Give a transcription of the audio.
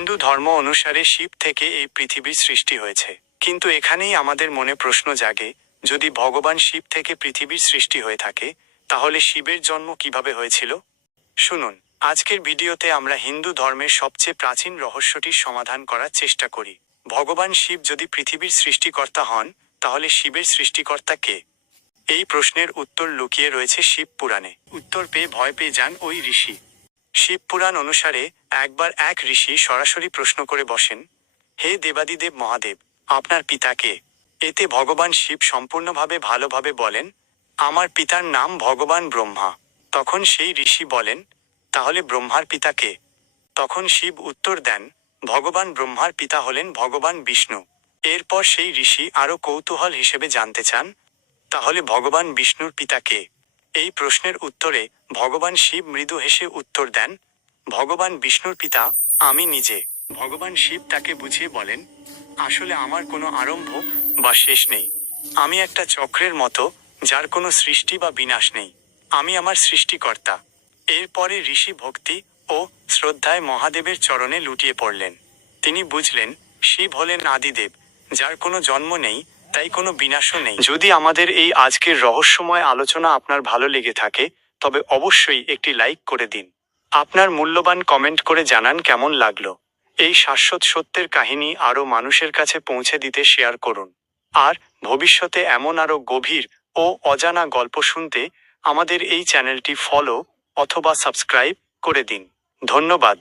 হিন্দু ধর্ম অনুসারে শিব থেকে এই পৃথিবীর সৃষ্টি হয়েছে। কিন্তু এখানেই আমাদের মনে প্রশ্ন জাগে, যদি ভগবান শিব থেকে পৃথিবীর সৃষ্টি হয়ে থাকে, তাহলে শিবের জন্ম কিভাবে হয়েছিল? শুনুন, আজকের ভিডিওতে আমরা হিন্দু ধর্মের সবচেয়ে প্রাচীন রহস্যটির সমাধান করার চেষ্টা করি। ভগবান শিব যদি পৃথিবীর সৃষ্টিকর্তা হন, তাহলে শিবের সৃষ্টিকর্তা কে? এই প্রশ্নের উত্তর লুকিয়ে রয়েছে শিব পুরাণে। উত্তর পেয়ে ভয় পেয়ে যান ওই ঋষি। শিব পুরাণ অনুসারে একবার এক ঋষি সরাসরি প্রশ্ন করে বসেন, হে দেবাদিদেব মহাদেব, আপনার পিতা কে? এতে ভগবান শিব সম্পূর্ণভাবে ভালোভাবে বলেন, আমার পিতার নাম ভগবান ব্রহ্মা। তখন সেই ঋষি বলেন, তাহলে ব্রহ্মার পিতা কে? তখন শিব উত্তর দেন, ভগবান ব্রহ্মার পিতা হলেন ভগবান বিষ্ণু। এরপর সেই ঋষি আরও কৌতূহল হিসেবে জানতে চান, তাহলে ভগবান বিষ্ণুর পিতা কে? এই প্রশ্নের উত্তরে ভগবান শিব মৃদু হেসে উত্তর দেন, ভগবান বিষ্ণুর পিতা আমি নিজে। ভগবান শিব তাকে বুঝিয়ে বলেন, আসলে আমার কোনো আরম্ভ বা শেষ নেই। আমি একটা চক্রের মতো, যার কোনো সৃষ্টি বা বিনাশ নেই। আমি আমার সৃষ্টিকর্তা। এরপরে ঋষি ভক্তি ও শ্রদ্ধায় মহাদেবের চরণে লুটিয়ে পড়লেন। তিনি বুঝলেন, শিব হলেন আদিদেব, যার কোনো জন্ম নেই, তাই কোনো বিনাশও নেই। যদি আমাদের এই আজকের রহস্যময় আলোচনা আপনার ভালো লেগে থাকে, তবে অবশ্যই একটি লাইক করে দিন। আপনার মূল্যবান কমেন্ট করে জানান কেমন লাগলো। এই শাশ্বত সত্যের কাহিনী আরও মানুষের কাছে পৌঁছে দিতে শেয়ার করুন। আর ভবিষ্যতে এমন আরও গভীর ও অজানা গল্প শুনতে আমাদের এই চ্যানেলটি ফলো অথবা সাবস্ক্রাইব করে দিন। ধন্যবাদ।